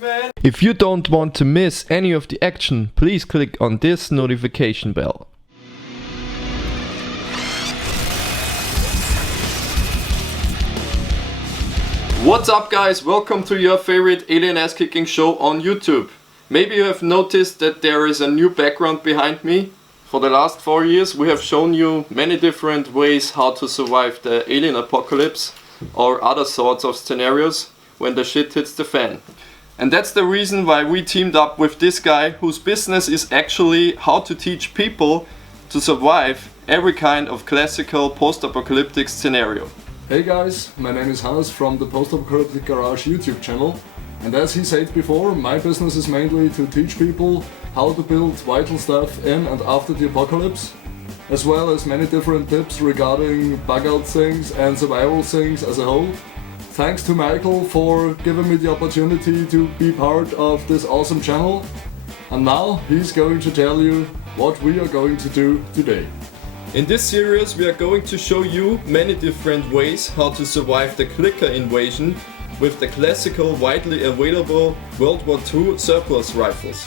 man! If you don't want to miss any of the action, please click on this notification bell. What's up guys, welcome to your favorite alien ass kicking show on YouTube. Maybe you have noticed that there is a new background behind me. For the last 4 years we have shown you many different ways how to survive the alien apocalypse or other sorts of scenarios when the shit hits the fan. And that's the reason why we teamed up with this guy whose business is actually how to teach people to survive every kind of classical post-apocalyptic scenario. Hey guys, my name is Hannes from the Post-Apocalyptic Garage YouTube channel, and as he said before, my business is mainly to teach people how to build vital stuff in and after the apocalypse, as well as many different tips regarding bug out things and survival things as a whole. Thanks to Michael for giving me the opportunity to be part of this awesome channel, and now he's going to tell you what we are going to do today. In this series we are going to show you many different ways how to survive the clicker invasion with the classical widely available World War II surplus rifles.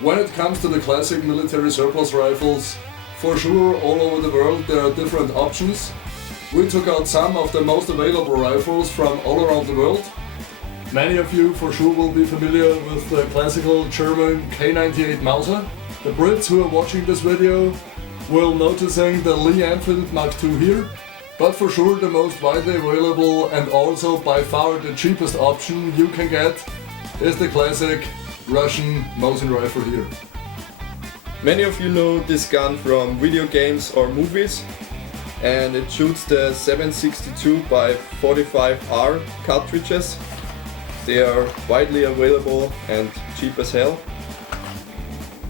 When it comes to the classic military surplus rifles, for sure all over the world there are different options. We took out some of the most available rifles from all around the world. Many of you for sure will be familiar with the classical German K98 Mauser. The Brits who are watching this video will noticing the Lee Enfield Mark II here, but for sure the most widely available and also by far the cheapest option you can get is the classic Russian Mosin rifle here. Many of you know this gun from video games or movies, and it shoots the 7.62x45R cartridges. They are widely available and cheap as hell.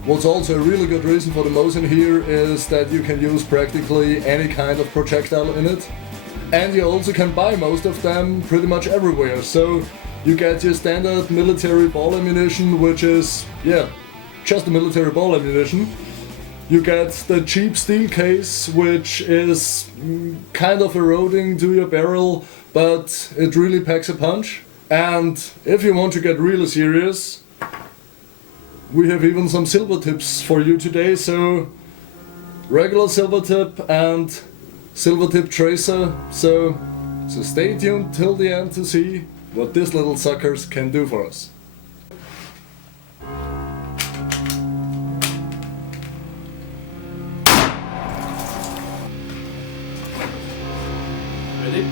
What's also a really good reason for the Mosin here is that you can use practically any kind of projectile in it, and you also can buy most of them pretty much everywhere. So you get your standard military ball ammunition, which is, just a military ball ammunition. You get the cheap steel case, which is kind of eroding to your barrel, but it really packs a punch. And if you want to get really serious, we have even some silver tips for you today. So regular silver tip and silver tip tracer. So stay tuned till the end to see what these little suckers can do for us. Ready?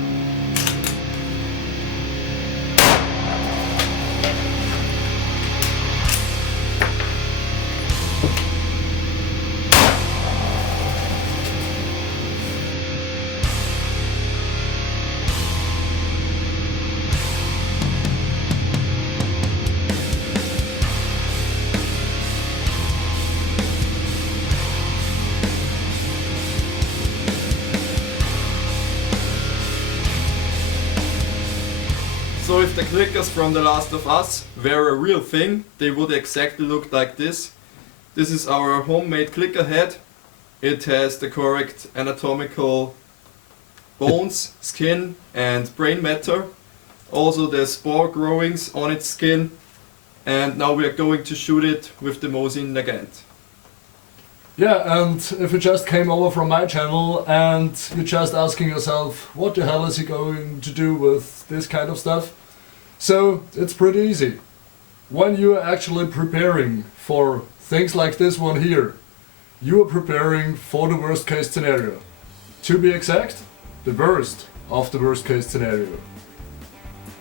So if the clickers from The Last of Us were a real thing, they would exactly look like this. This is our homemade clicker head. It has the correct anatomical bones, skin and brain matter. Also the spore growings on its skin. And now we are going to shoot it with the Mosin Nagant. Yeah, and if you just came over from my channel and you're just asking yourself, what the hell is he going to do with this kind of stuff? So, it's pretty easy. When you are actually preparing for things like this one here, you are preparing for the worst case scenario. To be exact, the worst of the worst case scenario.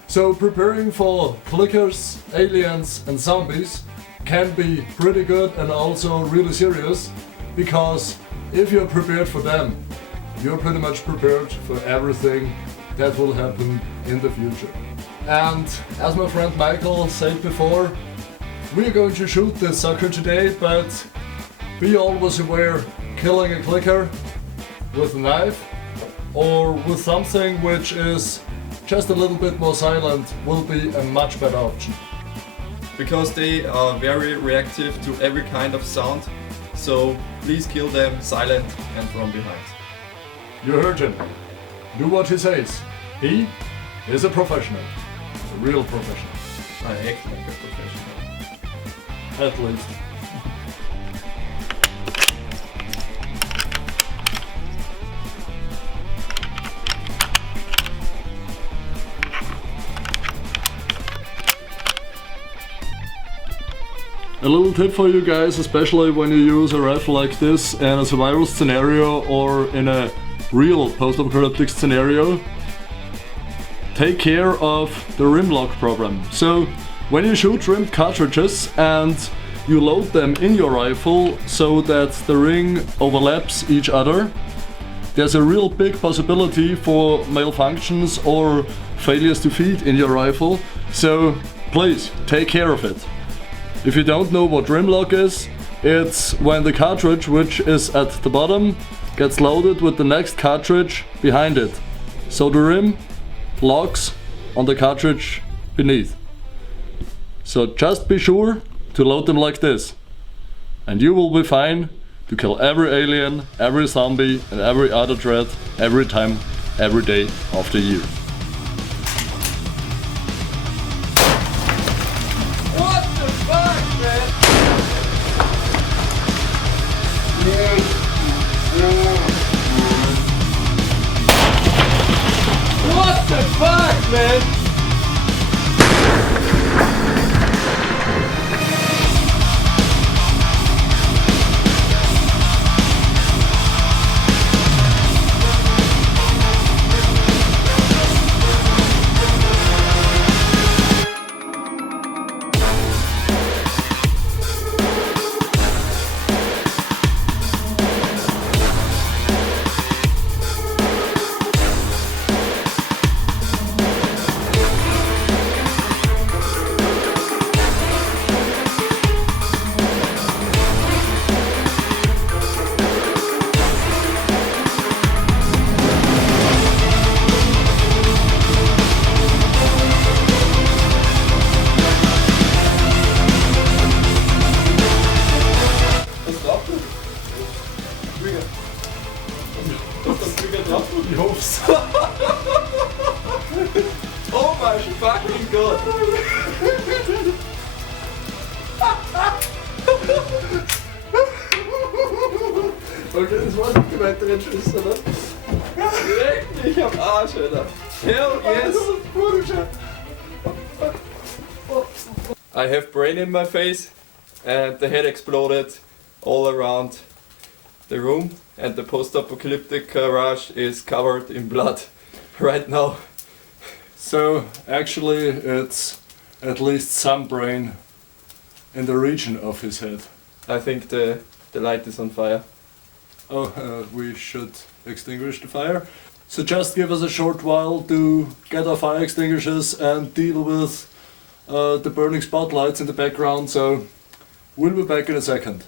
So preparing for clickers, aliens and zombies can be pretty good and also really serious, because if you're prepared for them, you're pretty much prepared for everything that will happen in the future. And as my friend Michael said before, we're going to shoot this sucker today, but be always aware, killing a clicker with a knife or with something which is just a little bit more silent will be a much better option. Because they are very reactive to every kind of sound, so please kill them silent and from behind. You heard him. Do what he says. He is a professional. A real professional. I act like a professional. At least. A little tip for you guys, especially when you use a rifle like this in a survival scenario or in a real post-apocalyptic scenario. Take care of the rim lock problem. So when you shoot rimmed cartridges and you load them in your rifle so that the ring overlaps each other, there's a real big possibility for malfunctions or failures to feed in your rifle. So please take care of it. If you don't know what rim lock is, it's when the cartridge, which is at the bottom, gets loaded with the next cartridge behind it. So the rim locks on the cartridge beneath. So just be sure to load them like this. And you will be fine to kill every alien, every zombie and every other threat every time, every day of the year. What the fuck, man? Ich hoff's. Oh my fucking god! Okay, das war's mit dem weiteren Schuss, oder? Leck mich am Arsch, Alter! Hell yes! I have brain in my face and the head exploded all around the room and the post-apocalyptic garage is covered in blood right now. So actually it's at least some brain in the region of his head. I think the light is on fire. Oh, we should extinguish the fire. So just give us a short while to get our fire extinguishers and deal with the burning spotlights in the background, so we'll be back in a second.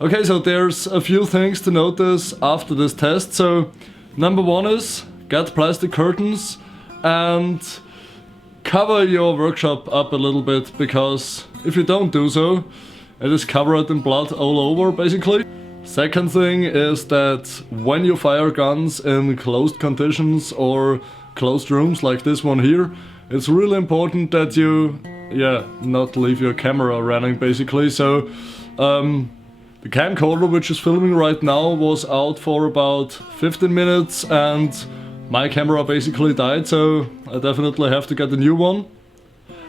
Okay, so there's a few things to notice after this test. So number one is get plastic curtains and cover your workshop up a little bit, because if you don't do so, it is covered in blood all over basically. Second thing is that when you fire guns in closed conditions or closed rooms like this one here, it's really important that you not leave your camera running basically. So the camcorder which is filming right now was out for about 15 minutes and my camera basically died, so I definitely have to get a new one.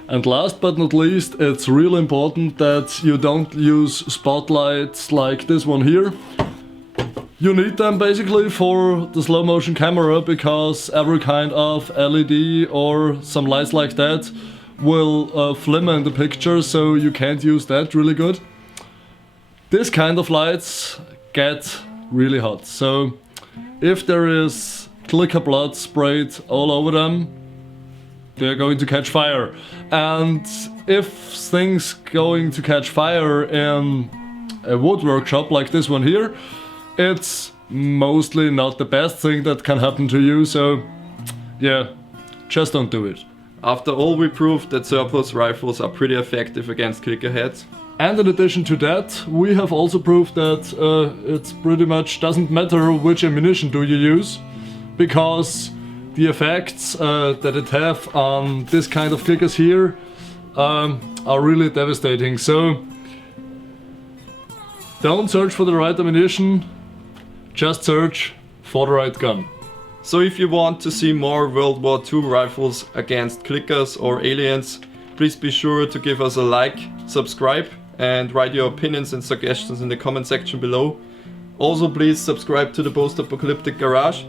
And last but not least, it's really important that you don't use spotlights like this one here. You need them basically for the slow motion camera, because every kind of LED or some lights like that will flimmer in the picture, so you can't use that really good. This kind of lights get really hot, so if there is clicker blood sprayed all over them, they're going to catch fire. And if things going to catch fire in a wood workshop like this one here, it's mostly not the best thing that can happen to you, so yeah, just don't do it. After all, we proved that surplus rifles are pretty effective against clicker heads. And in addition to that, we have also proved that it pretty much doesn't matter which ammunition do you use, because the effects that it have on this kind of clickers here are really devastating. So don't search for the right ammunition, just search for the right gun. So if you want to see more World War II rifles against clickers or aliens, please be sure to give us a like, subscribe, and write your opinions and suggestions in the comment section below. Also please subscribe to the Post-Apocalyptic Garage,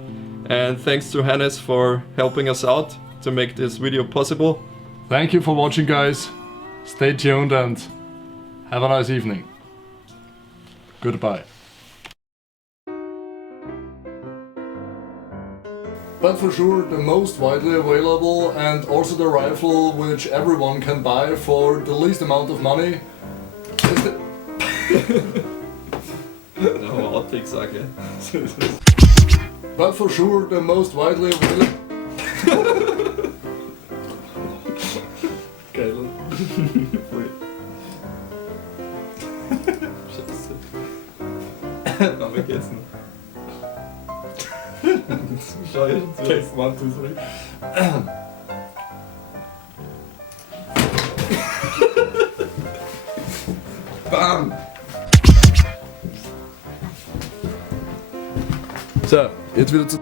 and thanks to Hannes for helping us out to make this video possible. Thank you for watching, guys. Stay tuned and have a nice evening. Goodbye. But for sure the most widely available and also the rifle which everyone can buy for the least amount of money is the... No, outtakes, okay. But for sure the most widely available... Geil. Scheiße. Aber geht's noch. Schau ich schon zu. Case 1, 2, 3. Bam! So, jetzt wieder zu...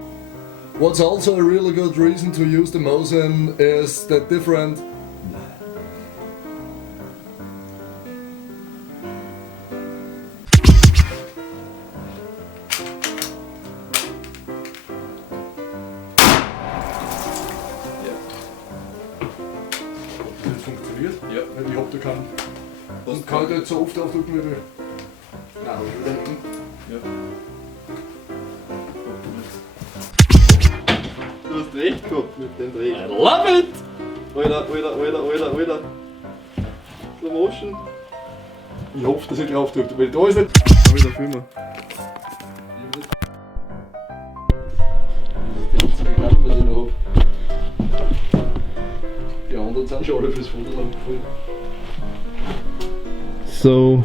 What's also a really good reason to use the Mosin is that different... Das funktioniert? Ja. Weil ich hab da keinen... Und kann ich da jetzt so oft aufdrücken wie ich will? Nein, aber ich will hinten. Ja. Du hast recht gehabt mit dem Dreh. I love it! Alter. Slow Motion. Ich hoffe, dass ich drauf drücke, weil da ist nicht... Alter, Filmer. Die einzige Karte, die ich noch habe. Die anderen sind schon alle fürs Foto gefallen. So